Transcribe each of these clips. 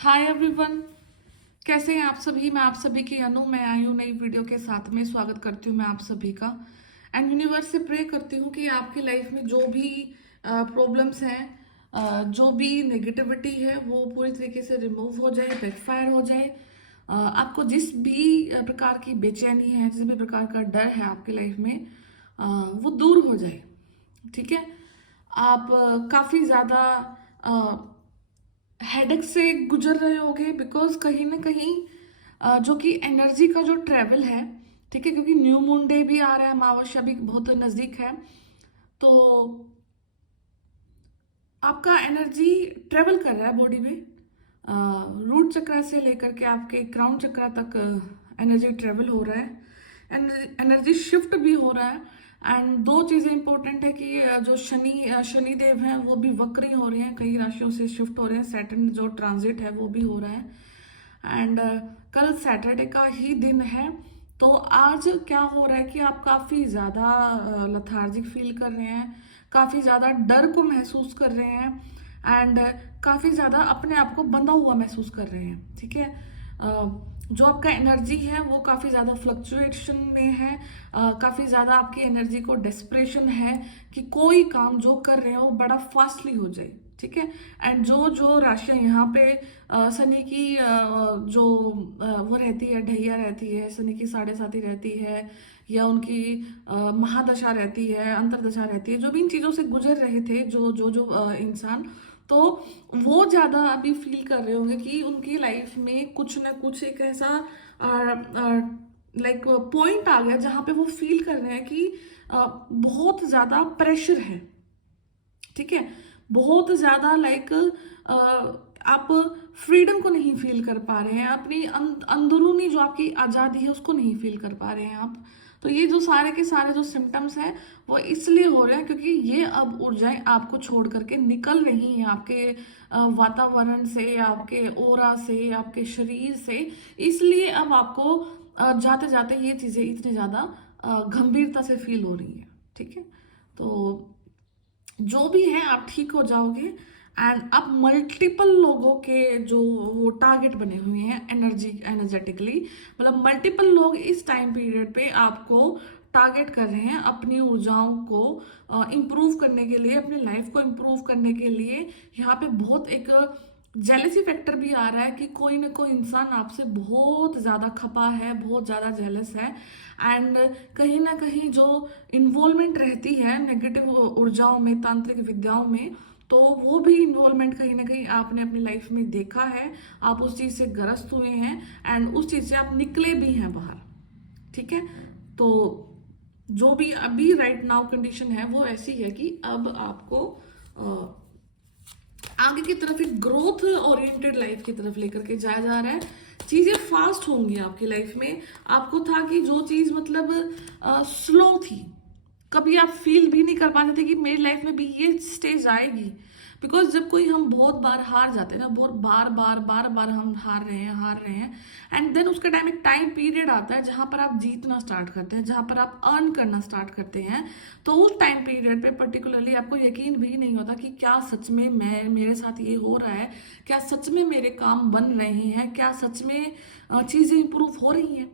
Hi everyone, कैसे हैं आप सभी। मैं आप सभी की अनु, मैं आई हूँ नई वीडियो के साथ में। स्वागत करती हूँ मैं आप सभी का। एंड यूनिवर्स से प्रे करती हूँ कि आपकी लाइफ में जो भी प्रॉब्लम्स हैं, जो भी नेगेटिविटी है, वो पूरी तरीके से रिमूव हो जाए, बैकफायर हो जाए। आपको जिस भी प्रकार की बेचैनी है, जिस भी प्रकार का डर है आपकी लाइफ में, वो दूर हो जाए। ठीक है। आप काफ़ी ज़्यादा हेडेक से गुजर रहे होगे, बिकॉज कहीं ना कहीं जो कि एनर्जी का जो ट्रेवल है, ठीक है, क्योंकि न्यू मून डे भी आ रहा है, अमावस्या भी बहुत नज़दीक है। तो आपका एनर्जी ट्रेवल कर रहा है बॉडी में, रूट चक्र से लेकर के आपके क्राउन चक्र तक एनर्जी ट्रेवल हो रहा है, एनर्जी शिफ्ट भी हो रहा है। एंड दो चीज़ें इंपॉर्टेंट है कि जो शनि देव हैं वो भी वक्र ही हो रहे हैं, कई राशियों से शिफ्ट हो रहे हैं। सैटर्न जो ट्रांजिट है वो भी हो रहा है। एंड कल सैटरडे का ही दिन है। तो आज क्या हो रहा है कि आप काफ़ी ज़्यादा लथार्जिक फील कर रहे हैं, काफ़ी ज़्यादा डर को महसूस कर रहे हैं, एंड काफ़ी ज़्यादा अपने आप को बंधा हुआ महसूस कर रहे हैं। ठीक है। जो आपका एनर्जी है वो काफ़ी ज़्यादा फ्लक्चुएशन में है। काफ़ी ज़्यादा आपकी एनर्जी को डेस्परेशन है कि कोई काम जो कर रहे हो बड़ा फास्टली हो जाए। ठीक है। एंड जो जो राशियां यहाँ पे शनि की जो वो रहती है, ढैया रहती है, शनि की साढ़े साथी रहती है, या उनकी महादशा रहती है, अंतरदशा रहती है, जो भी इन चीज़ों से गुजर रहे थे जो जो जो इंसान, तो वो ज़्यादा अभी फील कर रहे होंगे कि उनकी लाइफ में कुछ ना कुछ एक ऐसा लाइक पॉइंट आ गया जहाँ पे वो फील कर रहे हैं कि बहुत ज़्यादा प्रेशर है। ठीक है। बहुत ज़्यादा लाइक आप फ्रीडम को नहीं फील कर पा रहे हैं, अपनी अंदरूनी जो आपकी आज़ादी है उसको नहीं फील कर पा रहे हैं आप। तो ये जो सारे के सारे जो सिम्टम्स हैं वो इसलिए हो रहे हैं क्योंकि ये अब ऊर्जाएं आपको छोड़ करके निकल रही हैं, आपके वातावरण से, आपके ओरा से, आपके शरीर से। इसलिए अब आपको जाते जाते ये चीज़ें इतनी ज़्यादा गंभीरता से फील हो रही हैं। ठीक है। तो जो भी है आप ठीक हो जाओगे। एंड अब मल्टीपल लोगों के जो वो टारगेट बने हुए हैं एनर्जेटिकली, मतलब मल्टीपल लोग इस टाइम पीरियड पे आपको टारगेट कर रहे हैं अपनी ऊर्जाओं को इम्प्रूव करने के लिए, अपनी लाइफ को इम्प्रूव करने के लिए। यहाँ पे बहुत एक जेलसी फैक्टर भी आ रहा है कि कोई ना कोई इंसान आपसे बहुत ज़्यादा खपा है, बहुत ज़्यादा जेलस है। एंड कहीं ना कहीं जो इन्वॉल्वमेंट रहती है नेगेटिव ऊर्जाओं में, तांत्रिक विद्याओं में, तो वो भी इन्वॉल्वमेंट कहीं ना कहीं आपने अपनी लाइफ में देखा है। आप उस चीज़ से ग्रस्त हुए हैं एंड उस चीज़ से आप निकले भी हैं बाहर। ठीक है। तो जो भी अभी राइट नाउ कंडीशन है वो ऐसी है कि अब आपको आगे की तरफ एक ग्रोथ ओरिएंटेड लाइफ की तरफ लेकर के जाया जा रहा है। चीजें फास्ट होंगी आपकी लाइफ में। आपको था कि जो चीज मतलब स्लो थी, कभी आप फील भी नहीं कर पाते थे कि मेरी लाइफ में भी ये स्टेज आएगी। बिकॉज जब कोई हम बहुत बार हार जाते हैं ना, बहुत बार बार हम हार रहे हैं, एंड देन उसका एक टाइम पीरियड आता है जहां पर आप जीतना स्टार्ट करते हैं, जहां पर आप अर्न करना स्टार्ट करते हैं। तो उस टाइम पीरियड पे पर्टिकुलरली आपको यकीन भी नहीं होता कि क्या सच में मेरे साथ ये हो रहा है, क्या सच में मेरे काम बन रहे हैं, क्या सच में चीज़ें इंप्रूव हो रही हैं,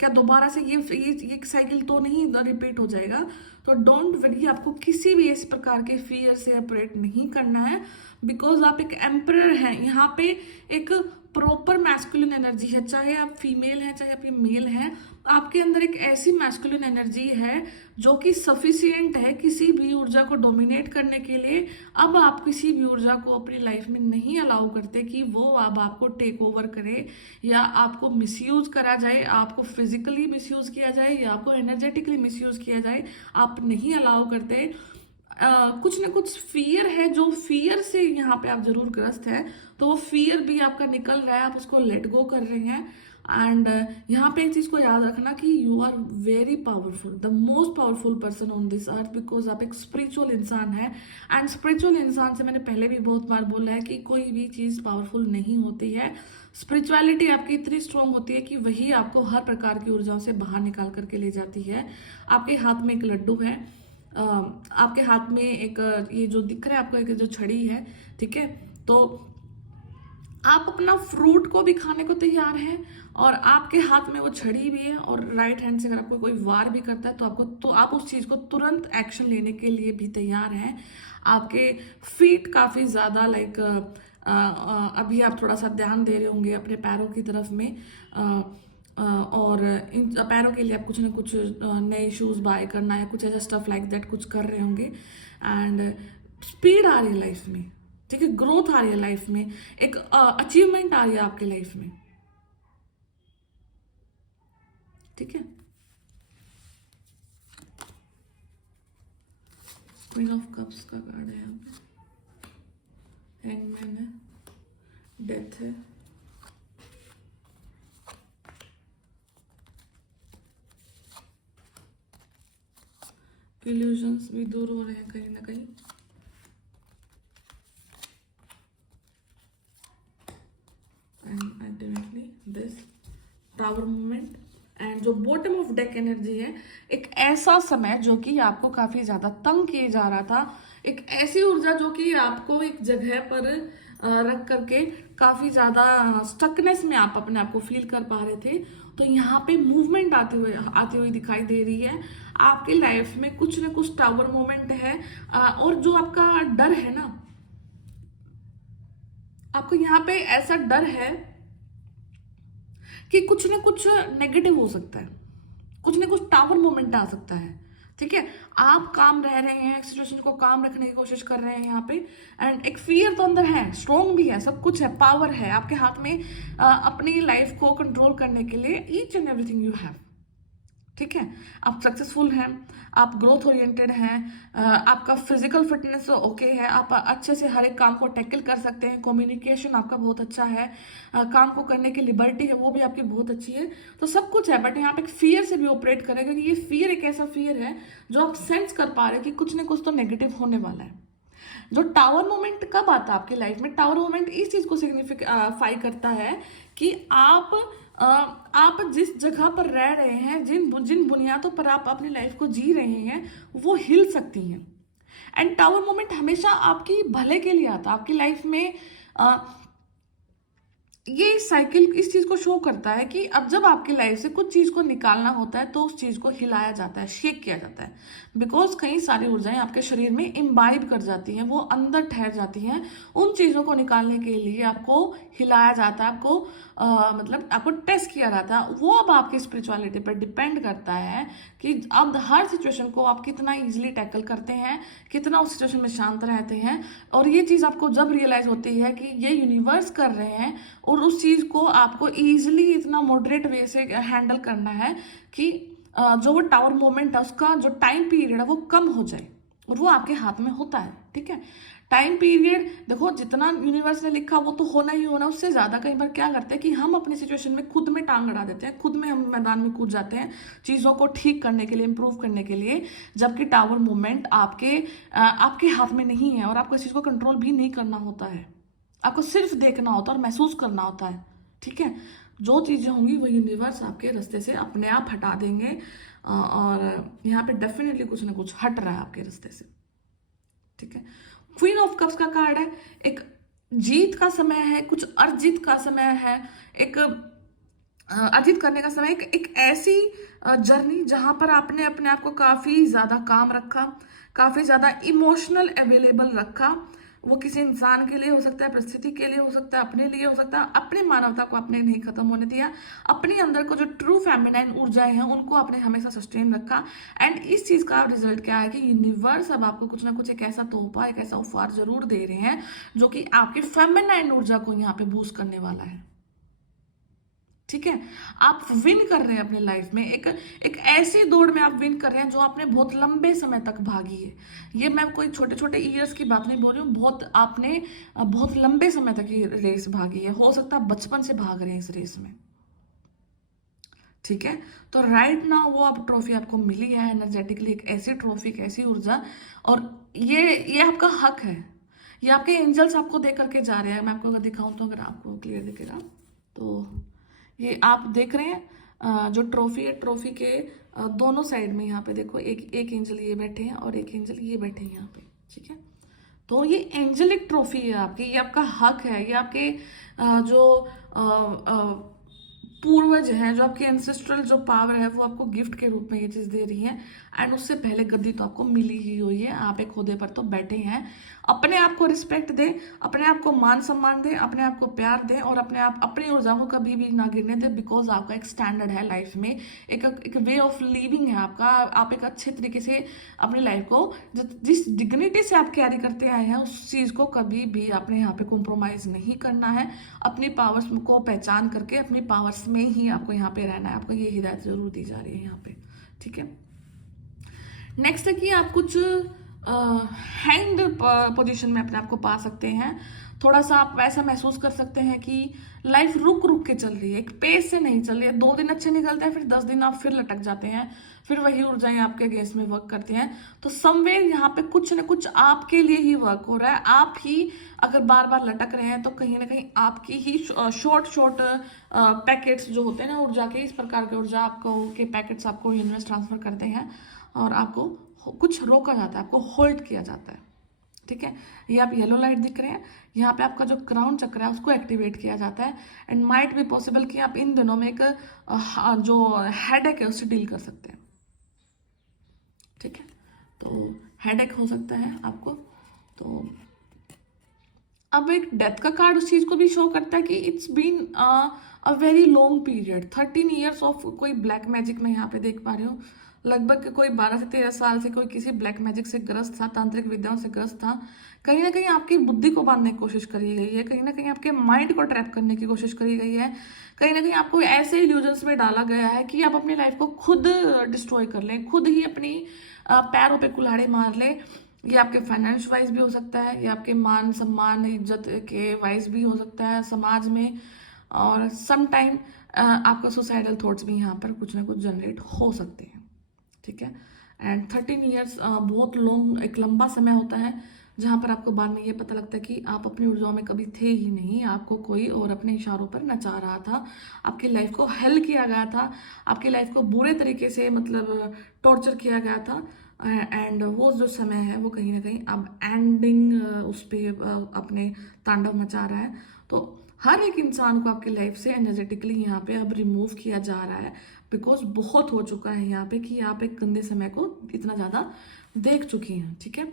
क्या दोबारा से ये साइकिल तो नहीं रिपीट हो जाएगा। तो डोंट वरी, आपको किसी भी इस प्रकार के फियर से ऑपरेट नहीं करना है, बिकॉज आप एक एम्परर हैं यहाँ पे। एक प्रॉपर मैस्कुलिन एनर्जी है, चाहे आप फीमेल हैं चाहे आप मेल हैं, आपके अंदर एक ऐसी मैस्कुलिन एनर्जी है जो कि सफिशियंट है किसी भी ऊर्जा को डोमिनेट करने के लिए। अब आप किसी भी ऊर्जा को अपनी लाइफ में नहीं अलाउ करते कि वो अब आपको टेक ओवर करे, या आपको मिसयूज करा जाए, आपको फिजिकली मिसयूज किया जाए, या आपको एनर्जेटिकली मिसयूज किया जाए। आप नहीं अलाउ करते। कुछ ना कुछ फियर है, जो फियर से यहाँ पे आप जरूर ग्रस्त हैं, तो वो फियर भी आपका निकल रहा है, आप उसको लेट गो कर रहे हैं। एंड यहाँ पे एक चीज को याद रखना कि you are very powerful, the most powerful person on this earth, because आप एक स्पिरिचुअल इंसान है। एंड स्पिरिचुअल इंसान से मैंने पहले भी बहुत बार बोला है कि कोई भी चीज पावरफुल नहीं होती है। स्पिरिचुअलिटी आपकी इतनी स्ट्रांग होती है कि वही आपको हर प्रकार की ऊर्जाओं से बाहर निकाल करके ले जाती है। आपके हाथ में एक लड्डू है, आपके हाथ में एक ये जो दिख रहा है आपको, एक जो छड़ी है, ठीक है। तो आप अपना फ्रूट को भी खाने को तैयार हैं, और आपके हाथ में वो छड़ी भी है, और राइट हैंड से अगर आपको कोई वार भी करता है तो आप उस चीज़ को तुरंत एक्शन लेने के लिए भी तैयार हैं। आपके फीट काफ़ी ज़्यादा लाइक अभी आप थोड़ा सा ध्यान दे रहे होंगे अपने पैरों की तरफ में, और इन पैरों के लिए आप कुछ ना कुछ नए शूज़ बाय करना या कुछ ऐसा स्टफ लाइक दैट कुछ कर रहे होंगे। एंड स्पीड आ रही है लाइफ में, ठीक है, ग्रोथ आ रही है लाइफ में, एक अचीवमेंट आ रही है आपकी लाइफ में, ठीक है। क्वीन ऑफ कप्स का कार्ड है यहाँ पे, हैंगमैन है, डेथ है, इल्यूजन्स भी दूर हो रहे हैं कहीं ना कहीं, and ultimately this tower movement. And जो बॉटम ऑफ डेक एनर्जी है, एक ऐसा समय जो कि आपको काफी ज्यादा तंग किए जा रहा था, एक ऐसी ऊर्जा जो कि आपको एक जगह पर रख करके काफी ज्यादा स्टकनेस में आप अपने आप को फील कर पा रहे थे, तो यहाँ पे मूवमेंट आती हुई दिखाई दे रही है। आपकी लाइफ में कुछ ना कुछ टावर मोमेंट है, और जो आपका डर है ना, आपको यहाँ पे ऐसा डर है कि कुछ ना कुछ नेगेटिव हो सकता है, कुछ ना कुछ टावर मोमेंट आ सकता है, ठीक है। आप काम रह रहे हैं, सिचुएशन को काम रखने की कोशिश कर रहे हैं यहाँ पे, एंड एक फियर तो अंदर है, स्ट्रॉन्ग भी है, सब कुछ है, पावर है आपके हाथ में अपनी लाइफ को कंट्रोल करने के लिए, each and everything you have, ठीक है। आप सक्सेसफुल हैं, आप ग्रोथ ओरिएंटेड हैं, आपका फिजिकल फिटनेस ओके है, आप अच्छे से हर एक काम को टैकल कर सकते हैं, कम्युनिकेशन आपका बहुत अच्छा है, काम को करने की लिबर्टी है वो भी आपकी बहुत अच्छी है, तो सब कुछ है। बट यहाँ पे एक फियर से भी ऑपरेट करेगा, क्योंकि ये फियर एक ऐसा फियर है जो आप सेंस कर पा रहे हैं कि कुछ ना कुछ तो नेगेटिव होने वाला है। जो टावर मोमेंट कब आता है आपकी लाइफ में, टावर मोमेंट इस चीज को सिग्निफाई करता है कि आप जिस जगह पर रह रहे हैं, जिन बुनियादों पर आप अपनी लाइफ को जी रहे हैं, वो हिल सकती हैं। एंड टावर मोमेंट हमेशा आपकी भले के लिए आता है आपकी लाइफ में। ये साइकिल इस चीज को शो करता है कि अब जब आपकी लाइफ से कुछ चीज को निकालना होता है तो उस चीज को हिलाया जाता है, शेक किया जाता है, बिकॉज कई सारी ऊर्जाएं आपके शरीर में इम्बाइब कर जाती हैं, वो अंदर ठहर जाती हैं। उन चीजों को निकालने के लिए आपको हिलाया जाता है, आपको मतलब आपको टेस्ट किया जाता है। वो अब आपकी स्पिरिचुअलिटी पर डिपेंड करता है कि अब हर सिचुएशन को आप कितना इजिली टैकल करते हैं, कितना उस सिचुएशन में शांत रहते हैं। और ये चीज आपको जब रियलाइज होती है कि ये यूनिवर्स कर रहे हैं, और उस चीज को आपको इजीली इतना मॉडरेट वे से हैंडल करना है कि जो वो टावर मोमेंट है उसका जो टाइम पीरियड है वो कम हो जाए, और वो आपके हाथ में होता है, ठीक है। टाइम पीरियड देखो, जितना यूनिवर्स ने लिखा वो तो होना ही होना, उससे ज्यादा कई बार क्या करते हैं कि हम अपनी सिचुएशन में खुद में टांग अड़ा देते हैं, खुद में हम मैदान में कूद जाते हैं चीजों को ठीक करने के लिए, इंप्रूव करने के लिए, जबकि टावर मूवमेंट आपके हाथ में नहीं है, और आपको इस चीज को कंट्रोल भी नहीं करना होता है, आपको सिर्फ देखना होता है और महसूस करना होता है, ठीक है। जो चीजें होंगी वो यूनिवर्स आपके रास्ते से अपने आप हटा देंगे, और यहाँ पे डेफिनेटली कुछ ना कुछ हट रहा है आपके रास्ते से, ठीक है। क्वीन ऑफ कप्स का कार्ड है, एक जीत का समय है, कुछ अर्जित का समय है, एक अर्जित करने का समय, एक ऐसी जर्नी जहां पर आपने अपने आप को काफी ज्यादा काम रखा, काफी ज्यादा इमोशनल अवेलेबल रखा। वो किसी इंसान के लिए हो सकता है, परिस्थिति के लिए हो सकता है, अपने लिए हो सकता है, अपनी मानवता को आपने नहीं खत्म होने दिया, अपने अंदर को जो ट्रू फेमिनाइन ऊर्जाएं हैं उनको आपने हमेशा सस्टेन रखा। एंड इस चीज का रिजल्ट क्या है कि यूनिवर्स अब आपको कुछ ना कुछ एक ऐसा तोहफा, एक ऐसा उपहार जरूर दे रहे हैं जो कि आपके फेमिनाइन ऊर्जा को यहाँ पे बूस्ट करने वाला है, ठीक है। आप विन कर रहे हैं अपने लाइफ में, एक ऐसी दौड़ में आप विन कर रहे हैं जो आपने बहुत लंबे समय तक भागी है। ये मैं कोई छोटे छोटे ईयर्स की बात नहीं बोल रही हूँ, आपने बहुत लंबे समय तक ये रेस भागी है, हो सकता है बचपन से भाग रहे हैं इस रेस में, ठीक है। तो राइट नाउ वो आप ट्रॉफी आपको मिली है एनर्जेटिकली, एक ऐसी ट्रॉफी, एक ऐसी ऊर्जा, और ये आपका हक है, ये आपके एंजल्स आपको दे करके जा रहे हैं। मैं आपको अगर दिखाऊं तो, अगर आपको क्लियर दिखेगा तो ये आप देख रहे हैं जो ट्रॉफी है, ट्रॉफी के दोनों साइड में यहाँ पे देखो, एक एंजल ये बैठे हैं और एक एंजल ये बैठे हैं यहाँ पे, ठीक है। तो ये एंजेलिक ट्रॉफी है आपकी, ये आपका हक है, ये आपके जो पूर्वज हैं, जो आपके एंसेस्ट्रल जो पावर है वो आपको गिफ्ट के रूप में ये चीज़ दे रही है। एंड उससे पहले गद्दी तो आपको मिली ही हुई है, आप एक ओहदे पर तो बैठे हैं। अपने आप को रिस्पेक्ट दें, अपने आप को मान सम्मान दें, अपने आप को प्यार दें और अपने आप अपनी ऊर्जा को कभी भी ना गिरने दें, बिकॉज आपका एक स्टैंडर्ड है लाइफ में, एक वे ऑफ लिविंग है आपका। आप एक अच्छे तरीके से अपनी लाइफ को जिस डिग्निटी से आप कैरी करते आए हैं उस चीज़ को कभी भी आपने यहाँ पे कॉम्प्रोमाइज़ नहीं करना है। अपनी पावर्स को पहचान करके अपनी पावर्स में ही आपको यहाँ पे रहना है। आपको ये हिदायत जरूर दी जा रही है यहाँ पे, ठीक है। नेक्स्ट है कि आप कुछ हैंड पोजीशन में अपने आप को पा सकते हैं। थोड़ा सा आप वैसा महसूस कर सकते हैं कि लाइफ रुक रुक के चल रही है, एक पेस से नहीं चल रही है। 2 दिन अच्छे निकलते हैं, फिर 10 दिन आप फिर लटक जाते हैं, फिर वही ऊर्जाएं आपके अगेंस्ट में वर्क करती हैं। तो समवेयर यहाँ पे कुछ न कुछ आपके लिए ही वर्क हो रहा है। आप ही अगर बार बार लटक रहे हैं तो कहीं ना कहीं आपकी ही शॉर्ट पैकेट्स जो होते हैं ना ऊर्जा के, इस प्रकार के ऊर्जा आपको के पैकेट्स आपको यूनिवर्स ट्रांसफर करते हैं और आपको कुछ रोका जाता है, आपको होल्ड किया जाता है, ठीक है। ये आप येलो लाइट दिख रहे हैं, यहाँ पे आपका जो क्राउन चक्र है उसको एक्टिवेट किया जाता है। एंड माइट बी पॉसिबल कि आप इन दिनों में एक जो हेडेक है उससे डील कर सकते हैं, ठीक है। तो हेडेक हो सकता है आपको। तो अब एक डेथ का कार्ड उस चीज को भी शो करता है कि it's been a very long period, 13 years of कोई ब्लैक मैजिक मैं यहाँ पे देख पा रही हूँ। लगभग कोई 12 से 13 साल से कोई किसी ब्लैक मैजिक से ग्रस्त था, तांत्रिक विद्याओं से ग्रस्त था। कहीं ना कहीं आपकी बुद्धि को बांधने की कोशिश करी गई है, कहीं ना कहीं आपके माइंड को ट्रैप करने की कोशिश करी गई है, कहीं ना कहीं आपको ऐसे इल्यूजन्स में डाला गया है कि आप अपनी लाइफ को खुद डिस्ट्रॉय कर लें, खुद ही अपनी पैरों पे कुल्हाड़ी मार ले। ये आपके फाइनेंस वाइज भी हो सकता है, ये आपके मान सम्मान इज्जत के वाइज भी हो सकता है समाज में, और सम टाइम आपका सुसाइडल थॉट्स भी यहाँ पर कुछ ना कुछ जनरेट हो सकते हैं, ठीक है। एंड 13 ईयर्स बहुत लॉन्ग, एक लंबा समय होता है जहाँ पर आपको बाद में ये पता लगता है कि आप अपनी ऊर्जाओं में कभी थे ही नहीं, आपको कोई और अपने इशारों पर नचा रहा था, आपकी लाइफ को हेल किया गया था, आपकी लाइफ को बुरे तरीके से मतलब टॉर्चर किया गया था। एंड वो जो समय है वो कहीं ना कहीं अब एंडिंग उस पर अपने तांडव मचा रहा है। तो हर एक इंसान को आपकी लाइफ से एनर्जेटिकली यहाँ पे अब रिमूव किया जा रहा है, बिकॉज बहुत हो चुका है यहाँ पे कि आप एक गंदे समय को इतना ज़्यादा देख चुकी हैं, ठीक है।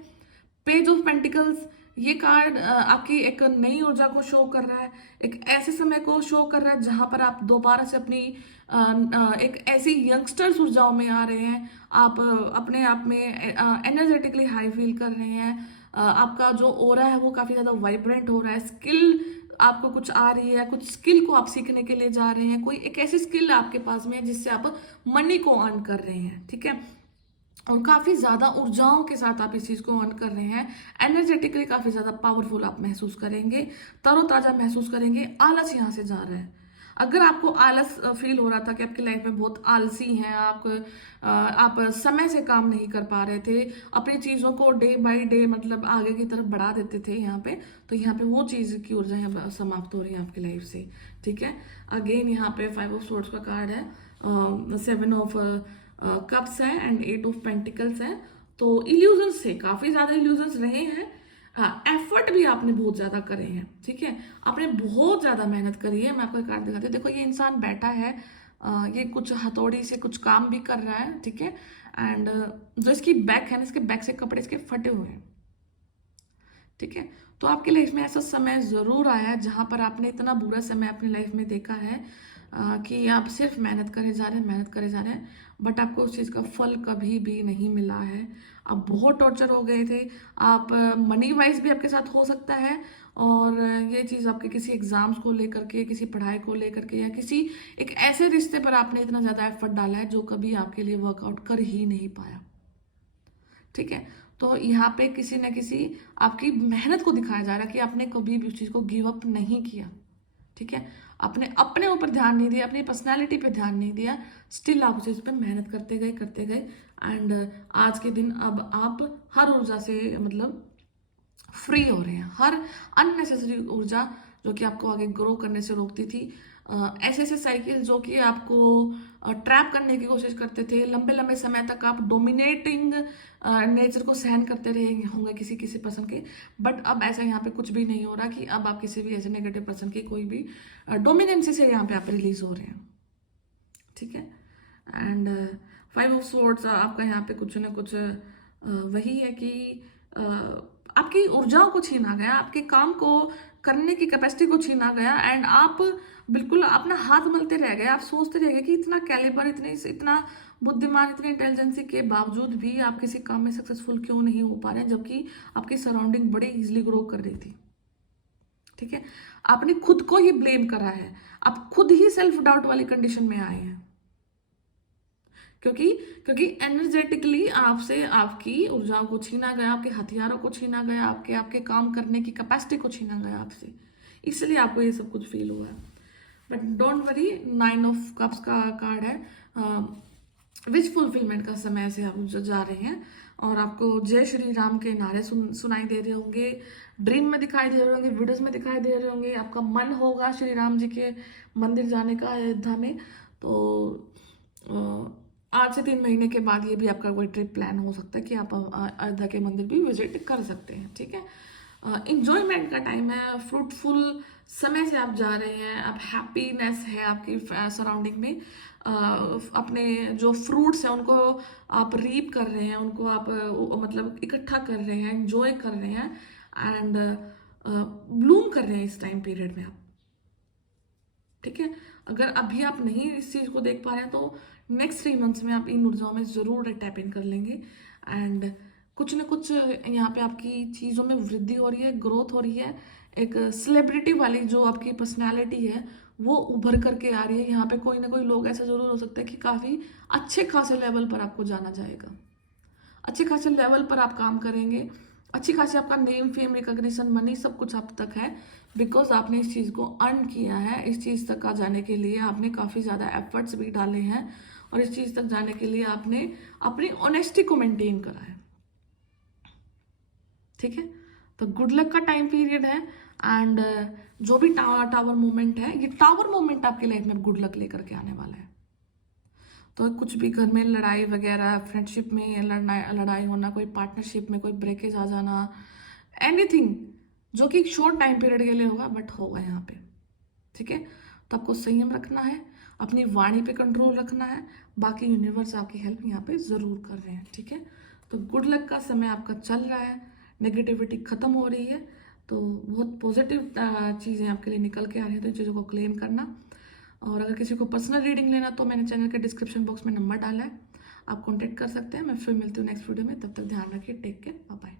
पेज ऑफ पेंटिकल्स, ये कार्ड आपकी एक नई ऊर्जा को शो कर रहा है, एक ऐसे समय को शो कर रहा है जहां पर आप दोबारा से अपनी एक ऐसी यंगस्टर्स ऊर्जाओं में आ रहे हैं। आप अपने आप में एनर्जेटिकली हाई फील कर रहे हैं। आपका जो ओरा है वो काफ़ी ज़्यादा वाइब्रेंट हो रहा है। स्किल आपको कुछ आ रही है, कुछ स्किल को आप सीखने के लिए जा रहे हैं, कोई एक ऐसी स्किल आपके पास में है जिससे आप मनी को अर्न कर रहे हैं, ठीक है। और काफ़ी ज़्यादा ऊर्जाओं के साथ आप इस चीज़ को ऑन कर रहे हैं। एनर्जेटिकली काफ़ी ज़्यादा पावरफुल आप महसूस करेंगे, तरोताज़ा महसूस करेंगे। आलस यहाँ से जा रहा है। अगर आपको आलस फील हो रहा था कि आपकी लाइफ में बहुत आलसी हैं आप समय से काम नहीं कर पा रहे थे, अपनी चीज़ों को डे बाय डे मतलब आगे की तरफ बढ़ा देते थे यहाँ पे, तो यहाँ पे वो चीज़ की ऊर्जा यहाँ समाप्त हो रही है आपकी लाइफ से, ठीक है। अगेन यहाँ पे 5 ऑफ सोर्ड्स का कार्ड है, 7 ऑफ कप्स है एंड 8 ऑफ पेंटिकल्स है। तो इल्यूजन्स से काफ़ी ज़्यादा इल्यूजन्स रहे हैं। एफर्ट भी आपने बहुत ज़्यादा करे हैं, ठीक है। आपने बहुत ज़्यादा मेहनत करी है। मैं आपको एक कार्ड दिखाती हूँ। देखो ये इंसान बैठा है, ये कुछ हथौड़ी से कुछ काम भी कर रहा है, ठीक है। एंड जो इसकी बैक है ना, इसके बैक से कपड़े इसके फटे हुए हैं, ठीक है। तो आपकी लाइफ में ऐसा समय ज़रूर आया है जहाँ पर आपने इतना बुरा समय अपनी लाइफ में देखा है कि आप सिर्फ मेहनत करे जा रहे हैं, मेहनत करे जा रहे हैं, बट आपको उस चीज़ का फल कभी भी नहीं मिला है। आप बहुत टॉर्चर हो गए थे। आप मनी वाइज भी आपके साथ हो सकता है, और ये चीज़ आपके किसी एग्जाम्स को लेकर के, किसी पढ़ाई को लेकर के, या किसी एक ऐसे रिश्ते पर आपने इतना ज़्यादा एफर्ट डाला है जो कभी आपके लिए वर्कआउट कर ही नहीं पाया, ठीक है। तो यहाँ पे किसी न किसी आपकी मेहनत को दिखाया जा रहा है कि आपने कभी भी उस चीज़ को गिव अप नहीं किया, ठीक है। आपने अपने ऊपर ध्यान नहीं दिया, अपनी पर्सनालिटी पे ध्यान नहीं दिया, स्टिल आप उस चीज़ पे मेहनत करते गए एंड आज के दिन अब आप हर ऊर्जा से मतलब फ्री हो रहे हैं हर अननेसेसरी ऊर्जा जो कि आपको आगे ग्रो करने से रोकती थी। ऐसे ऐसे साइकिल जो कि आपको ट्रैप करने की कोशिश करते थे, लंबे लंबे समय तक आप डोमिनेटिंग नेचर को सहन करते रहे होंगे किसी किसी पर्सन के। बट अब ऐसा यहाँ पे कुछ भी नहीं हो रहा कि अब आप किसी भी ऐसे नेगेटिव पर्सन की कोई भी डोमिनेंसी से यहाँ पे आप रिलीज हो रहे हैं, ठीक है। एंड 5 ऑफ स्वॉर्ड्स आपका यहाँ पे कुछ ना कुछ वही है कि आपकी ऊर्जाओं को छीना गया, आपके काम को करने की कैपेसिटी को छीना गया, एंड आप बिल्कुल अपना हाथ मलते रह गए। आप सोचते रह गए कि इतना कैलिबर, इतना बुद्धिमान, इतने इंटेलिजेंसी के बावजूद भी आप किसी काम में सक्सेसफुल क्यों नहीं हो पा रहे हैं, जबकि आपकी सराउंडिंग बड़ी इजीली ग्रो कर रही थी, ठीक है। आपने खुद को ही ब्लेम करा है, आप खुद ही सेल्फ डाउट वाली कंडीशन में आए हैं, क्योंकि क्योंकि एनर्जेटिकली आपसे आपकी ऊर्जाओं को छीना गया, आपके हथियारों को छीना गया, आपके आपके काम करने की कैपेसिटी को छीना गया आपसे, इसलिए आपको ये सब कुछ फील हुआ है। But don't worry, 9 of cups का कार्ड है, विश फुलफिलमेंट का समय से आप जो जा रहे हैं, और आपको जय श्री राम के नारे सुनाई दे रहे होंगे, ड्रीम में दिखाई दे रहे होंगे, वीडियोस में दिखाई दे रहे होंगे, आपका मन होगा श्री राम जी के मंदिर जाने का अयोध्या में। तो आज से 3 महीने के बाद ये भी आपका कोई ट्रिप प्लान हो सकता है कि आप अयोध्या के मंदिर भी विजिट कर सकते हैं, ठीक है। इंजॉयमेंट का टाइम है, फ्रूटफुल समय से आप जा रहे हैं, आप हैप्पीनेस है आपकी सराउंडिंग में, अपने जो फ्रूट्स हैं उनको आप रीप कर रहे हैं, उनको आप मतलब इकट्ठा कर रहे हैं, एंजॉय कर रहे हैं, एंड ब्लूम कर रहे हैं इस टाइम पीरियड में आप, ठीक है। अगर अभी आप नहीं इस चीज़ को देख पा रहे हैं तो नेक्स्ट 3 मंथ्स में आप इन ऊर्जाओं में ज़रूर टैप इन कर लेंगे, एंड कुछ ना कुछ यहाँ पे आपकी चीज़ों में वृद्धि हो रही है, ग्रोथ हो रही है। एक सेलिब्रिटी वाली जो आपकी पर्सनैलिटी है वो उभर करके आ रही है। यहाँ पे कोई ना कोई लोग ऐसा ज़रूर हो सकता है कि काफ़ी अच्छे खासे लेवल पर आपको जाना जाएगा, अच्छे खासे लेवल पर आप काम करेंगे, अच्छी खासी आपका नेम, फेम, रिकॉग्निशन, मनी सब कुछ आप तक है, बिकॉज आपने इस चीज़ को अर्न किया है। इस चीज़ तक आ जाने के लिए आपने काफ़ी ज़्यादा एफर्ट्स भी डाले हैं, और इस चीज़ तक जाने के लिए आपने अपनी ऑनेस्टी को मेंटेन करा है, ठीक है। तो गुड लक का टाइम पीरियड है, एंड जो भी टावर मोमेंट है, ये टावर मोमेंट आपकी लाइफ में गुड लक लेकर के आने वाला है। तो कुछ भी घर में लड़ाई वगैरह, फ्रेंडशिप में लड़ाई होना, कोई पार्टनरशिप में कोई ब्रेकेज आ जाना, एनीथिंग जो कि शॉर्ट टाइम पीरियड के लिए होगा, बट होगा यहाँ पे, ठीक है। तो आपको संयम रखना है, अपनी वाणी पे कंट्रोल रखना है, बाकी यूनिवर्स आपकी हेल्प यहाँ पे ज़रूर कर रहे हैं, ठीक है। तो गुड लक का समय आपका चल रहा है, नेगेटिविटी खत्म हो रही है, तो बहुत पॉजिटिव चीज़ें आपके लिए निकल के आ रही है, तो इन चीज़ों को क्लेम करना। और अगर किसी को पर्सनल रीडिंग लेना तो मैंने चैनल के डिस्क्रिप्शन बॉक्स में नंबर डाला है, आप कॉन्टेक्ट कर सकते हैं। मैं फिर मिलती हूँ नेक्स्ट वीडियो में, तब तक ध्यान रखिए, टेक केयर, बाय बाय।